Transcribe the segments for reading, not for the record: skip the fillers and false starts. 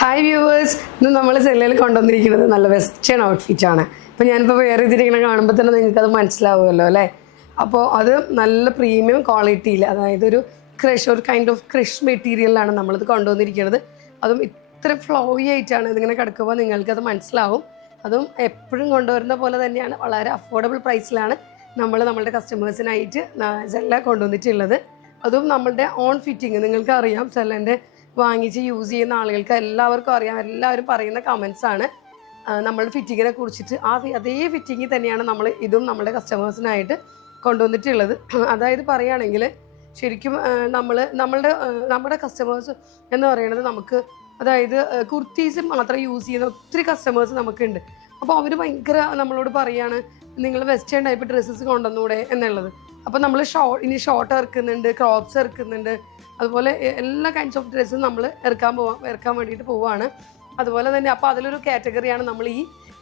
Hi viewers, ഇന്ന് നമ്മൾ സെല്ലയിൽ കൊണ്ടുവന്നിരിക്കുന്നത് നല്ല വെസ്റ്റേൺ ഔട്ട്ഫിറ്റാണ്. ഇപ്പോൾ ഞാനിപ്പോൾ വേറെ ഇതിരിങ്ങനെ കാണുമ്പോൾ തന്നെ നിങ്ങൾക്കത് മനസ്സിലാവുമല്ലോ അല്ലേ. അപ്പോൾ അത് നല്ല പ്രീമിയം ക്വാളിറ്റിയിൽ, അതായത് ഒരു കൈൻഡ് ഓഫ് ക്രഷ് മെറ്റീരിയലാണ് നമ്മളിത് കൊണ്ടുവന്നിരിക്കുന്നത്. അതും ഇത്ര ഫ്ലോയി ആയിട്ടാണ് ഇതിങ്ങനെ കിടക്കുമ്പോൾ നിങ്ങൾക്കത് മനസ്സിലാവും. അതും എപ്പോഴും കൊണ്ടുവരുന്ന പോലെ തന്നെയാണ്, വളരെ അഫോർഡബിൾ പ്രൈസിലാണ് നമ്മളുടെ കസ്റ്റമേഴ്സിനായിട്ട് സെല്ല കൊണ്ടുവന്നിട്ടുള്ളത്. അതും നമ്മളുടെ ഓൺ ഫിറ്റിങ്. നിങ്ങൾക്ക് അറിയാം, സെല്ലൻ്റെ വാങ്ങിച്ച് യൂസ് ചെയ്യുന്ന ആളുകൾക്ക് എല്ലാവർക്കും അറിയാം, എല്ലാവരും പറയുന്ന കമൻസാണ് നമ്മളുടെ ഫിറ്റിങ്ങിനെ കുറിച്ചിട്ട്. അതേ ഫിറ്റിങ്ങിൽ തന്നെയാണ് ഇതും നമ്മുടെ കസ്റ്റമേഴ്സിനായിട്ട് കൊണ്ടുവന്നിട്ടുള്ളത്. അതായത് പറയുകയാണെങ്കിൽ ശരിക്കും നമ്മുടെ കസ്റ്റമേഴ്സ് എന്ന് പറയുന്നത് നമുക്ക്, അതായത് കുർത്തീസ് മാത്രം യൂസ് ചെയ്യുന്ന ഒത്തിരി കസ്റ്റമേഴ്സ് നമുക്കുണ്ട്. അപ്പോൾ അവർ ഭയങ്കര നമ്മളോട് പറയാണ്, നിങ്ങൾ വെസ്റ്റേൺ ടൈപ്പ് ഡ്രസ്സസ് കൊണ്ടുവന്നൂടെ എന്നുള്ളത്. അപ്പോൾ നമ്മൾ ഇനി ഷോർട്ട് ഇറക്കുന്നുണ്ട്, ക്രോപ്സ് ഇറക്കുന്നുണ്ട്, അതുപോലെ എല്ലാ കൈൻഡ്സ് ഓഫ് ഡ്രസ്സും നമ്മൾ ഇറക്കാൻ വേണ്ടിയിട്ട് പോവുകയാണ്. അതുപോലെ തന്നെ അപ്പോൾ അതിലൊരു കാറ്റഗറിയാണ് നമ്മൾ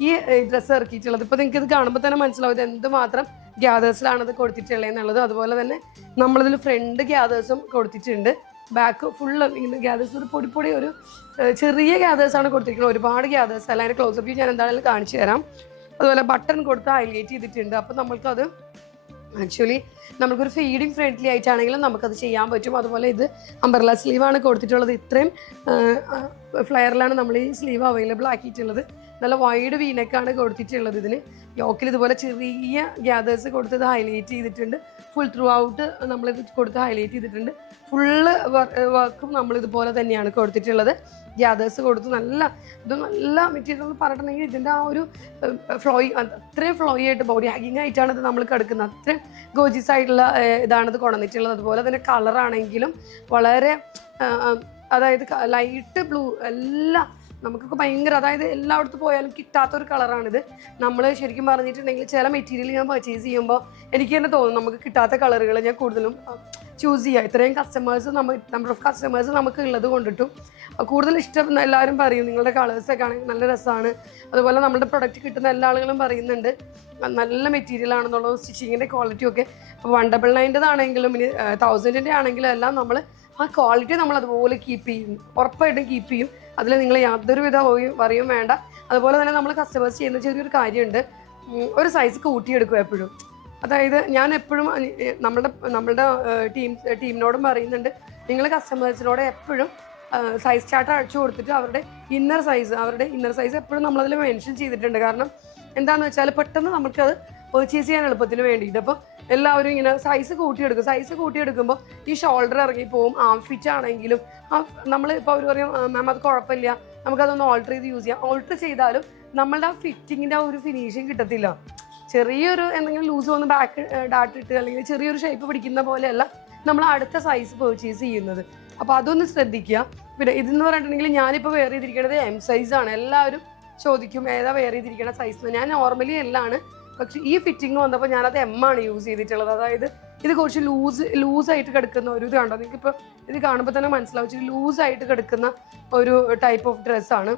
ഈ ഡ്രസ്സ് ഇറക്കിയിട്ടുള്ളത്. ഇപ്പോൾ നിങ്ങൾക്ക് ഇത് കാണുമ്പോൾ തന്നെ മനസ്സിലാവും ഇത് എന്തുമാത്രം ഗ്യാദേഴ്സിലാണ് ഇത് കൊടുത്തിട്ടുള്ളത് എന്നുള്ളത്. അതുപോലെ തന്നെ നമ്മളിതിൽ ഫ്രണ്ട് ഗ്യാദേഴ്സും കൊടുത്തിട്ടുണ്ട്, ബാക്ക് ഫുള്ള് ഇങ്ങനെ ഗ്യാദേഴ്സ് ഒരു പൊടി ഒരു ചെറിയ ഗ്യാദേഴ്സാണ് കൊടുത്തിരിക്കുന്നത്, ഒരുപാട് ഗ്യാദേഴ്സ് അല്ല. അതിൻ്റെ ക്ലോസപ്പ് വ്യൂ ഞാൻ എന്തായാലും കാണിച്ചു തരാം. അതുപോലെ ബട്ടൺ കൊടുത്ത് ഹൈലൈറ്റ് ചെയ്തിട്ടുണ്ട്. അപ്പോൾ നമുക്കത് ആക്ച്വലി നമുക്കൊരു ഫീഡിങ് ഫ്രണ്ട്ലി ആയിട്ടാണെങ്കിലും നമുക്കത് ചെയ്യാൻ പറ്റും. അതുപോലെ ഇത് അംബ്രല്ല സ്ലീവാണ് കൊടുത്തിട്ടുള്ളത്. ഇത്രയും ഫ്ലെയറിലാണ് നമ്മൾ ഈ സ്ലീവ് അവൈലബിൾ ആക്കിയിട്ടുള്ളത്. നല്ല വൈഡ് വീനക്കാണ് കൊടുത്തിട്ടുള്ളത്. ഇതിന് യോക്കിൽ ഇതുപോലെ ചെറിയ ഗ്യാദേഴ്സ് കൊടുത്തത് ഹൈലൈറ്റ് ചെയ്തിട്ടുണ്ട്. ഫുൾ ത്രൂ ഔട്ട് നമ്മളിത് കൊടുത്ത് ഹൈലൈറ്റ് ചെയ്തിട്ടുണ്ട്. ഫുള്ള് വർക്കും നമ്മളിതുപോലെ തന്നെയാണ് കൊടുത്തിട്ടുള്ളത്. ഗ്യാദേഴ്സ് കൊടുത്ത് നല്ല മെറ്റീരിയൽ പറഞ്ഞിട്ടുണ്ടെങ്കിൽ ഇതിൻ്റെ ആ ഒരു അത്രയും ഫ്ലോയി ആയിട്ട് ബോഡി ഹാഗിങ് ആയിട്ടാണ് ഇത് നമ്മൾ കിടക്കുന്നത്. അത്രയും ഗോജിയസ് ആയിട്ടുള്ള ഇതാണിത് കൊണ്ടുവന്നിട്ടുള്ളത്. അതുപോലെ തന്നെ കളറാണെങ്കിലും വളരെ, അതായത് ലൈറ്റ് ബ്ലൂ, എല്ലാം നമുക്കൊക്കെ ഭയങ്കര, അതായത് എല്ലായിടത്തും പോയാലും കിട്ടാത്തൊരു കളറാണിത്. നമ്മൾ ശരിക്കും പറഞ്ഞിട്ടുണ്ടെങ്കിൽ ചില മെറ്റീരിയൽ ഞാൻ പർച്ചേസ് ചെയ്യുമ്പോൾ എനിക്ക് തന്നെ തോന്നും നമുക്ക് കിട്ടാത്ത കളറുകൾ ഞാൻ കൂടുതലും ചൂസ് ചെയ്യുക. ഇത്രയും നമ്പർ ഓഫ് കസ്റ്റമേഴ്സ് നമുക്ക് ഉള്ളത് കൊണ്ടിട്ടും കൂടുതൽ ഇഷ്ടം എല്ലാവരും പറയും നിങ്ങളുടെ കളേഴ്സൊക്കെ ആണെങ്കിൽ നല്ല രസമാണ്. അതുപോലെ നമ്മുടെ പ്രൊഡക്റ്റ് കിട്ടുന്ന എല്ലാ ആളുകളും പറയുന്നുണ്ട് നല്ല മെറ്റീരിയൽ ആണെന്നുള്ളത്, സ്റ്റിച്ചിങ്ങിൻ്റെ ക്വാളിറ്റി ഒക്കെ. ഇപ്പോൾ 199 ഇനി 1000 ആണെങ്കിലും എല്ലാം നമ്മൾ ആ ക്വാളിറ്റി നമ്മൾ അതുപോലെ കീപ്പ് ചെയ്യും, ഉറപ്പായിട്ടും കീപ്പ് ചെയ്യും. അതിൽ നിങ്ങൾ യാതൊരുവിധ പറയും വേണ്ട. അതുപോലെ തന്നെ നമ്മൾ കസ്റ്റമേഴ്സ് ചെയ്യുന്ന ചെറിയൊരു കാര്യമുണ്ട്, ഒരു സൈസ് കൂട്ടിയെടുക്കും എപ്പോഴും. അതായത് ഞാൻ എപ്പോഴും നമ്മളുടെ ടീമിനോടും പറയുന്നുണ്ട്, നിങ്ങൾ കസ്റ്റമേഴ്സിനോട് എപ്പോഴും സൈസ് ചാർട്ട് അയച്ചു കൊടുത്തിട്ട് അവരുടെ ഇന്നർ സൈസ് എപ്പോഴും നമ്മളതിൽ മെൻഷൻ ചെയ്തിട്ടുണ്ട്. കാരണം എന്താണെന്ന് വെച്ചാൽ പെട്ടെന്ന് നമുക്കത് പർച്ചേസ് ചെയ്യാൻ എളുപ്പത്തിന് വേണ്ടിയിട്ട്. അപ്പോൾ എല്ലാവരും ഇങ്ങനെ സൈസ് കൂട്ടിയെടുക്കുമ്പോൾ ഈ ഷോൾഡർ ഇറങ്ങിപ്പോവും. ആം ഫിറ്റ് ആണെങ്കിലും നമ്മൾ ഇപ്പോൾ അവർ പറയും മാം അത് കുഴപ്പമില്ല, നമുക്കതൊന്ന് ഓൾട്ടർ ചെയ്ത് യൂസ് ചെയ്യാം. ഓൾട്ടർ ചെയ്താലും നമ്മളുടെ ആ ഫിറ്റിങ്ങിൻ്റെ ആ ഒരു ഫിനിഷിങ് കിട്ടത്തില്ല. ചെറിയൊരു എന്തെങ്കിലും ലൂസ് വന്ന് ബാക്ക് ഡാട്ടിട്ട് അല്ലെങ്കിൽ ചെറിയൊരു ഷേപ്പ് പിടിക്കുന്ന പോലെയല്ല നമ്മൾ അടുത്ത സൈസ് പർച്ചേസ് ചെയ്യുന്നത്. അപ്പോൾ അതൊന്ന് ശ്രദ്ധിക്കുക. പിന്നെ ഇതെന്ന് പറഞ്ഞിട്ടുണ്ടെങ്കിൽ ഞാനിപ്പോൾ വെയർ ചെയ്തിരിക്കുന്നത് എം സൈസാണ്. എല്ലാവരും ചോദിക്കും ഏതാ വെയർ ചെയ്തിരിക്കുന്ന സൈസ്. ഞാൻ നോർമലി എല്ലാണ്, പക്ഷേ ഈ ഫിറ്റിംഗ് വന്നപ്പോൾ ഞാനത് എം ആണ് യൂസ് ചെയ്തിട്ടുള്ളത്. അതായത് ഇത് കുറച്ച് ലൂസായിട്ട് കിടക്കുന്ന ഒരു ഇത് കണ്ടോ, നിങ്ങൾക്കിപ്പോൾ ഇത് കാണുമ്പോൾ തന്നെ മനസ്സിലാവും, ഇച്ചിരി ലൂസായിട്ട് കിടക്കുന്ന ഒരു ടൈപ്പ് ഓഫ് ഡ്രസ്സാണ്.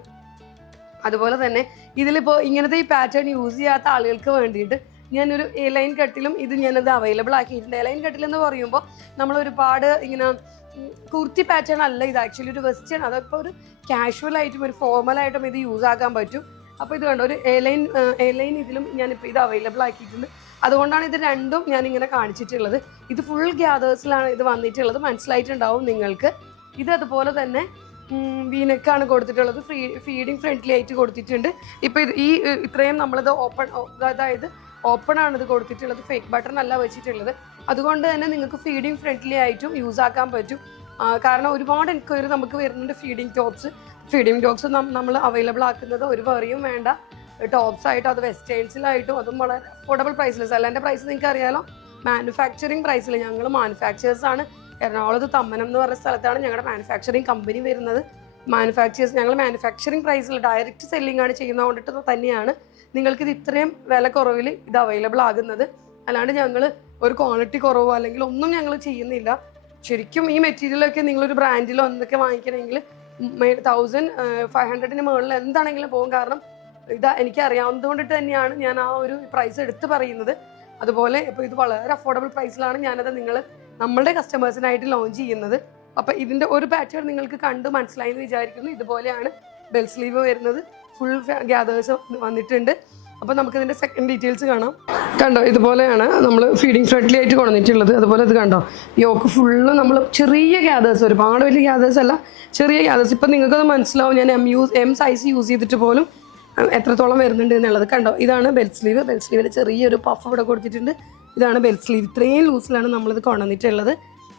അതുപോലെ തന്നെ ഇതിലിപ്പോൾ ഇങ്ങനത്തെ ഈ പാറ്റേൺ യൂസ് ചെയ്യാത്ത ആളുകൾക്ക് വേണ്ടിയിട്ട് ഞാനൊരു എലൈൻ കട്ടിലും ഞാനത് അവൈലബിൾ ആക്കിയിട്ടുണ്ട്. എലൈൻ കട്ടിൽ എന്ന് പറയുമ്പോൾ നമ്മൾ ഒരുപാട് ഇങ്ങനെ കുർത്തി പാറ്റേൺ അല്ല ഇത്, ആക്ച്വലി ഒരു വെസ്റ്റേൺ, അതിപ്പോൾ ഒരു കാഷ്വൽ ആയിട്ടും ഒരു ഫോർമലായിട്ടും ഇത് യൂസ് ആക്കാൻ പറ്റും. അപ്പോൾ ഇത് കണ്ടോ, ഒരു എലൈൻ ഇതിലും ഞാനിപ്പോൾ ഇത് അവൈലബിൾ ആക്കിയിട്ടുണ്ട്. അതുകൊണ്ടാണ് ഇത് രണ്ടും ഞാനിങ്ങനെ കാണിച്ചിട്ടുള്ളത്. ഇത് ഫുൾ ഗ്യാദേഴ്സിലാണ് ഇത് വന്നിട്ടുള്ളത്, മനസ്സിലായിട്ടുണ്ടാവും നിങ്ങൾക്ക്. ഇത് അതുപോലെ തന്നെ വീനക്കാണ് കൊടുത്തിട്ടുള്ളത്, ഫീഡിങ് ഫ്രണ്ട്ലി ആയിട്ട് കൊടുത്തിട്ടുണ്ട്. ഇപ്പോൾ ഇത്രയും നമ്മളിത് അതായത് ഓപ്പൺ ആണ് ഇത് കൊടുത്തിട്ടുള്ളത്, ഫേക്ക് ബട്ടൺ അല്ല വെച്ചിട്ടുള്ളത്. അതുകൊണ്ട് തന്നെ നിങ്ങൾക്ക് ഫീഡിങ് ഫ്രണ്ട്ലി ആയിട്ടും യൂസ് ആക്കാൻ പറ്റും. കാരണം ഒരുപാട് എൻക്വയറി നമുക്ക് വരുന്നുണ്ട് ഫീഡിങ് ടോപ്സ് നമ്മൾ അവൈലബിൾ ആക്കുന്നത് ഒരു പറയും വേണ്ട ടോപ്സ് ആയിട്ടും അത് വെസ്റ്റേൺസിലായിട്ടും അതും വളരെ അഫോർഡബിൾ പ്രൈസിൽ. സെല്ലൻ്റെ പ്രൈസ് നിങ്ങൾക്ക് അറിയാലോ, മാനുഫാക്ചറിങ് പ്രൈസിൽ. ഞങ്ങൾ മാനുഫാക്ചേഴ്സാണ്, എറണാകുളത്ത് തമ്മനം എന്ന് പറഞ്ഞ സ്ഥലത്താണ് ഞങ്ങളുടെ മാനുഫാക്ചറിങ് കമ്പനി വരുന്നത്. ഞങ്ങൾ മാനുഫാക്ചറിങ് പ്രൈസിൽ ഡയറക്റ്റ് സെല്ലിംഗ് ആണ് ചെയ്യുന്നത് കൊണ്ടിട്ട് തന്നെയാണ് നിങ്ങൾക്കിത് ഇത്രയും വില കുറവിൽ ഇത് അവൈലബിൾ ആകുന്നത്. അല്ലാണ്ട് ഞങ്ങൾ ഒരു ക്വാളിറ്റി കുറവോ അല്ലെങ്കിൽ ഒന്നും ഞങ്ങൾ ചെയ്യുന്നില്ല. ശരിക്കും ഈ മെറ്റീരിയലൊക്കെ നിങ്ങളൊരു ബ്രാൻഡിലോ എന്തൊക്കെ വാങ്ങിക്കണമെങ്കിൽ 1500 മുകളിൽ എന്താണെങ്കിലും പോകും. കാരണം എനിക്ക് അറിയാവുന്നത് കൊണ്ടിട്ട് തന്നെയാണ് ഞാൻ ആ ഒരു പ്രൈസ് എടുത്ത് പറയുന്നത്. അതുപോലെ ഇപ്പോൾ ഇത് വളരെ അഫോർഡബിൾ പ്രൈസിലാണ് ഞാനത് നമ്മളുടെ കസ്റ്റമേഴ്സിനായിട്ട് ലോഞ്ച് ചെയ്യുന്നത്. അപ്പോൾ ഇതിൻ്റെ ഒരു പാറ്റേൺ നിങ്ങൾക്ക് കണ്ട് മനസ്സിലായി എന്ന് വിചാരിക്കുന്നു. ഇതുപോലെയാണ് ബെൽ സ്ലീവ് വരുന്നത്. ഫുൾ ഗ്യാദേഴ്സ് വന്നിട്ടുണ്ട്. അപ്പോൾ നമുക്കിതിൻ്റെ സെക്കൻഡ് ഡീറ്റെയിൽസ് കാണാം. കണ്ടോ, ഇതുപോലെയാണ് നമ്മൾ ഫീഡിങ് ഫ്രണ്ട്ലി ആയിട്ട് കൊണ്ടുവന്നിട്ടുള്ളത്. അതുപോലെ ഇത് കണ്ടോ, യോക്ക് ഫുള്ള് നമ്മൾ ചെറിയ ഗ്യാദേഴ്സ്, ഒരുപാട് വലിയ ഗ്യാദേഴ്സ് അല്ല, ചെറിയ ഗ്യാദേഴ്സ്. ഇപ്പം നിങ്ങൾക്കത് മനസ്സിലാവും ഞാൻ എം സൈസ് യൂസ് ചെയ്തിട്ട് പോലും എത്രത്തോളം വരുന്നുണ്ട് എന്നുള്ളത്. കണ്ടോ, ഇതാണ് ബെൽ സ്ലീവ്. ബെൽ സ്ലീവിൽ ചെറിയൊരു പഫ് ഇവിടെ കൊടുത്തിട്ടുണ്ട്. ഇതാണ് ബെൽ സ്ലീവ്. ഇത്രയും ലൂസിലാണ് നമ്മളിത് കൊണ്ടുവന്നിട്ടുള്ളത്.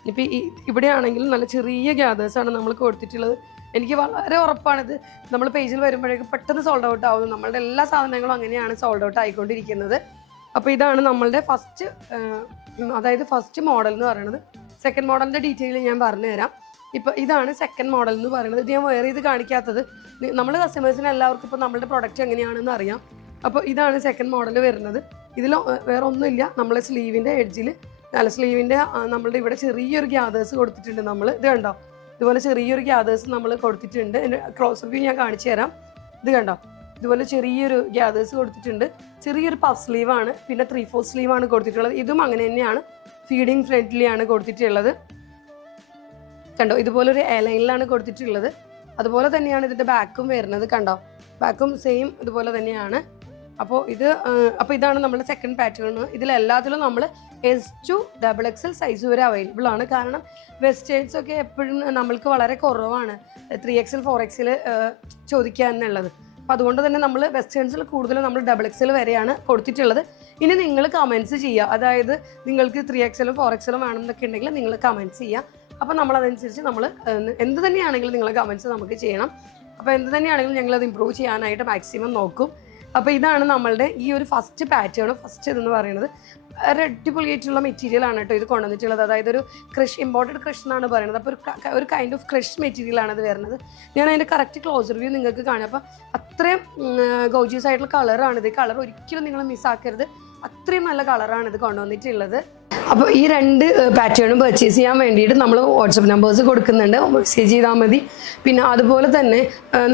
ഇപ്പം ഇവിടെ ആണെങ്കിലും നല്ല ചെറിയ ഗ്യാദേഴ്സാണ് നമ്മൾ കൊടുത്തിട്ടുള്ളത്. എനിക്ക് വളരെ ഉറപ്പാണിത് നമ്മൾ പേജിൽ വരുമ്പോഴേക്കും പെട്ടെന്ന് സോൾഡ് ഔട്ട് ആവുന്നു. നമ്മളുടെ എല്ലാ സാധനങ്ങളും അങ്ങനെയാണ് സോൾഡ് ഔട്ട് ആയിക്കൊണ്ടിരിക്കുന്നത്. അപ്പോൾ ഇതാണ് നമ്മളുടെ ഫസ്റ്റ് മോഡൽ എന്ന് പറയുന്നത്. സെക്കൻഡ് മോഡലിൻ്റെ ഡീറ്റെയിൽ ഞാൻ പറഞ്ഞുതരാം. ഇപ്പോൾ ഇതാണ് സെക്കൻഡ് മോഡൽ എന്ന് പറയുന്നത്. ഇത് ഞാൻ വേറെ ഇത് കാണിക്കാത്തത്, നമ്മൾ കസ്റ്റമേഴ്സിന് എല്ലാവർക്കും ഇപ്പോൾ നമ്മളുടെ പ്രൊഡക്റ്റ് എങ്ങനെയാണെന്ന് അറിയാം. അപ്പോൾ ഇതാണ് സെക്കൻഡ് മോഡൽ വരുന്നത്. ഇതിൽ വേറെ ഒന്നുമില്ല, നമ്മളെ സ്ലീവിൻ്റെ എഡ്ജിൽ സ്ലീവിൻ്റെ നമ്മളുടെ ഇവിടെ ചെറിയൊരു ഗ്യാദേഴ്സ് കൊടുത്തിട്ടുണ്ട്. നമ്മൾ ഇത് കണ്ടോ, ഇതുപോലെ ചെറിയൊരു ഗ്യാദേഴ്സ് നമ്മൾ കൊടുത്തിട്ടുണ്ട്. എൻ്റെ ക്ലോസ് റിവ്യൂ ഞാൻ കാണിച്ചു തരാം. ഇത് കണ്ടോ, ഇതുപോലെ ചെറിയൊരു ഗ്യാദേഴ്സ് കൊടുത്തിട്ടുണ്ട്. ചെറിയൊരു പഫ് സ്ലീവാണ്, പിന്നെ 3/4 സ്ലീവാണ് കൊടുത്തിട്ടുള്ളത്. ഇതും അങ്ങനെ തന്നെയാണ്, ഫീഡിങ് ഫ്രണ്ട്ലിയാണ് കൊടുത്തിട്ടുള്ളത്. കണ്ടോ, ഇതുപോലൊരു ലൈനിലാണ് കൊടുത്തിട്ടുള്ളത്. അതുപോലെ തന്നെയാണ് ഇതിൻ്റെ ബാക്കും വരുന്നത്. കണ്ടോ, ബാക്കും സെയിം ഇതുപോലെ തന്നെയാണ്. അപ്പോൾ ഇതാണ് നമ്മുടെ സെക്കൻഡ് പാറ്റേൺ. ഇതിലെല്ലാത്തിലും നമ്മൾ S2 XXL സൈസ് വരെ അവൈലബിൾ ആണ്. കാരണം വെസ്റ്റേൺസ് ഒക്കെ എപ്പോഴും നമ്മൾക്ക് വളരെ കുറവാണ് 3XL 4XL ചോദിക്കുക എന്നുള്ളത്. അപ്പോൾ അതുകൊണ്ട് തന്നെ നമ്മൾ വെസ്റ്റേൺസിൽ കൂടുതലും നമ്മൾ XXL വരെയാണ് കൊടുത്തിട്ടുള്ളത്. ഇനി നിങ്ങൾ കമൻറ്റ്സ് ചെയ്യുക, അതായത് നിങ്ങൾക്ക് 3XL 4XL വേണമെന്നൊക്കെ ഉണ്ടെങ്കിൽ നിങ്ങൾ കമൻറ്റ്സ് ചെയ്യുക. അപ്പോൾ നമ്മളതനുസരിച്ച് നമ്മൾ എന്ത് തന്നെയാണെങ്കിലും നിങ്ങൾ കമൻറ്റ്സ് നമുക്ക് ചെയ്യണം. അപ്പോൾ എന്ത് തന്നെയാണെങ്കിലും ഞങ്ങളത് ഇമ്പ്രൂവ് ചെയ്യാനായിട്ട് മാക്സിമം നോക്കും. അപ്പോൾ ഇതാണ് നമ്മളുടെ ഈ ഒരു ഫസ്റ്റ് പാറ്റേൺ. ഫസ്റ്റ് ഇതെന്ന് പറയുന്നത് ഒരു അടിപൊളിയായിട്ടുള്ള മെറ്റീരിയലാണ് കേട്ടോ ഇത് കൊണ്ടുവന്നിട്ടുള്ളത്. അതായത് ഒരു ഇമ്പോർട്ടഡ് ക്രഷ് എന്നാണ് പറയുന്നത്. അപ്പോൾ ഒരു കൈൻഡ് ഓഫ് ക്രഷ് മെറ്റീരിയലാണ് ഇത് വരുന്നത്. ഞാൻ അതിൻ്റെ കറക്റ്റ് ക്ലോസ് റിവ്യൂ നിങ്ങൾക്ക് കാണാം. അപ്പോൾ അത്രയും ഗോർജിയസ് ആയിട്ടുള്ള കളറാണിത്. ഈ കളർ ഒരിക്കലും നിങ്ങൾ മിസ്സാക്കരുത്. അത്രയും നല്ല കളറാണ് ഇത് കൊണ്ടുവന്നിട്ടുള്ളത്. അപ്പോൾ ഈ രണ്ട് പാറ്റേണും പർച്ചേസ് ചെയ്യാൻ വേണ്ടിയിട്ട് നമ്മൾ വാട്സപ്പ് നമ്പേഴ്സ് കൊടുക്കുന്നുണ്ട്, മെസ്സേജ് ചെയ്താൽ മതി. പിന്നെ അതുപോലെ തന്നെ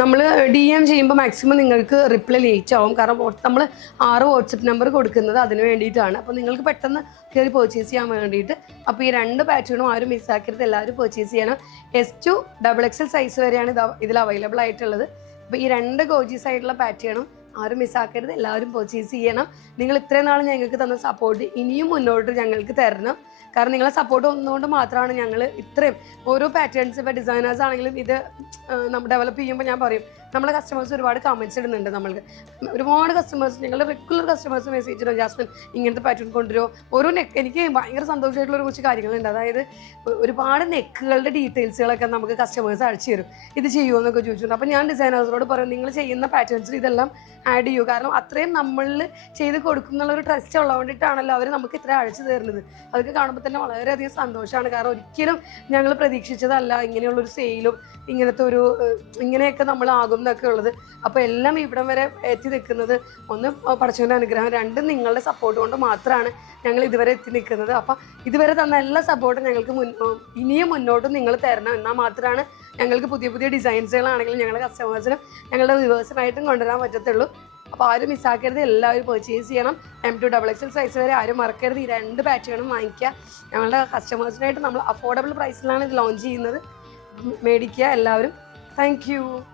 നമ്മൾ DM ചെയ്യുമ്പോൾ മാക്സിമം നിങ്ങൾക്ക് റിപ്ലൈ ലേറ്റ് ആവും. കാരണം നമ്മൾ 6 വാട്സപ്പ് നമ്പർ കൊടുക്കുന്നത് അതിന് വേണ്ടിയിട്ടാണ്. അപ്പോൾ നിങ്ങൾക്ക് പെട്ടെന്ന് കയറി പർച്ചേസ് ചെയ്യാൻ വേണ്ടിയിട്ട്. അപ്പോൾ ഈ രണ്ട് പാറ്റേണും ആരും മിസ്സാക്കരുത്, എല്ലാവരും പർച്ചേസ് ചെയ്യണം. S2 XXL സൈസ് വരെയാണ് ഇതിൽ അവൈലബിൾ ആയിട്ടുള്ളത്. അപ്പോൾ ഈ രണ്ട് ഗോർജിയസ് ആയിട്ടുള്ള പാറ്റേണും ആരും മിസ്സാക്കരുത്, എല്ലാവരും പർച്ചേസ് ചെയ്യണം. നിങ്ങൾ ഇത്രയും നാൾ ഞങ്ങൾക്ക് തന്ന സപ്പോർട്ട് ഇനിയും മുന്നോട്ട് ഞങ്ങൾക്ക് തരണം. കാരണം നിങ്ങളെ സപ്പോർട്ട് ഒന്നുകൊണ്ട് മാത്രമാണ് ഞങ്ങൾ ഇത്രയും ഓരോ പാറ്റേൺസ്, ഇപ്പോൾ ഡിസൈനേഴ്സ് ആണെങ്കിലും ഇത് നമ്മൾ ഡെവലപ്പ് ചെയ്യുമ്പോൾ ഞാൻ പറയും, നമ്മളെ കസ്റ്റമേഴ്സ് ഒരുപാട് കമൻറ്റ്സ് ഇടുന്നുണ്ട്. നമ്മൾക്ക് ഒരുപാട് കസ്റ്റമേഴ്സ്, ഞങ്ങളുടെ റെഗുലർ കസ്റ്റമേഴ്സ് മെസ്സേജ് ഇടും, ജാസ്മിൻ ഇങ്ങനത്തെ പാറ്റേൺ കൊണ്ടുവരുമോ. ഓരോ എനിക്ക് ഭയങ്കര സന്തോഷമായിട്ടുള്ള കുറച്ച് കാര്യങ്ങളുണ്ട്. അതായത് ഒരുപാട് നെക്കുകളുടെ ഡീറ്റെയിൽസുകളൊക്കെ നമുക്ക് കസ്റ്റമേഴ്സ് അയച്ചു തരും, ഇത് ചെയ്യുമോ എന്നൊക്കെ ചോദിച്ചിട്ടുണ്ട്. അപ്പോൾ ഞാൻ ഡിസൈനേഴ്സിനോട് പറയും, നിങ്ങൾ ചെയ്യുന്ന പാറ്റേൺസിൽ ഇതെല്ലാം ആഡ് ചെയ്യൂ. കാരണം അത്രയും നമ്മളിൽ ചെയ്ത് കൊടുക്കുന്നുള്ളൊരു ട്രസ്റ്റ് ഉള്ളതുകൊണ്ടിട്ടാണല്ലോ അവർ നമുക്ക് ഇത്ര അയച്ചു തരുന്നത്. അതൊക്കെ കാണുമ്പോൾ തന്നെ വളരെയധികം സന്തോഷമാണ്. കാരണം ഒരിക്കലും ഞങ്ങൾ പ്രതീക്ഷിച്ചതല്ല ഇങ്ങനെയുള്ളൊരു സെയിലും ഇങ്ങനെയൊക്കെ നമ്മളാകും എന്നൊക്കെ ഉള്ളത്. അപ്പോൾ എല്ലാം ഇവിടം വരെ എത്തി നിൽക്കുന്നത് ഒന്ന് പടച്ചവൻ്റെ അനുഗ്രഹം, രണ്ട് നിങ്ങളുടെ സപ്പോർട്ട് കൊണ്ട് മാത്രമാണ് ഞങ്ങൾ ഇതുവരെ എത്തി നിൽക്കുന്നത്. അപ്പോൾ ഇതുവരെ തന്ന എല്ലാ സപ്പോർട്ടും ഞങ്ങൾക്ക് ഇനിയും മുന്നോട്ടും നിങ്ങൾ തരണം. എന്നാൽ മാത്രമാണ് ഞങ്ങൾക്ക് പുതിയ പുതിയ ഡിസൈൻസുകളാണെങ്കിലും ഞങ്ങളുടെ കസ്റ്റമേഴ്സിനും ഞങ്ങളുടെ വ്യൂവേഴ്സിനായിട്ടും കൊണ്ടുവരാൻ പറ്റത്തുള്ളൂ. അപ്പോൾ ആരും മിസ്സാക്കരുത്, എല്ലാവരും പർച്ചേസ് ചെയ്യണം. M2 XXL സൈസ് വരെ ആരും മറക്കരുത്. ഈ രണ്ട് പാറ്റേണും വാങ്ങിക്കുക. ഞങ്ങളുടെ കസ്റ്റമേഴ്സിനായിട്ട് നമ്മൾ അഫോർഡബിൾ പ്രൈസിലാണ് ഇത് ലോഞ്ച് ചെയ്യുന്നത്. മേടിക്കുക എല്ലാവരും. താങ്ക്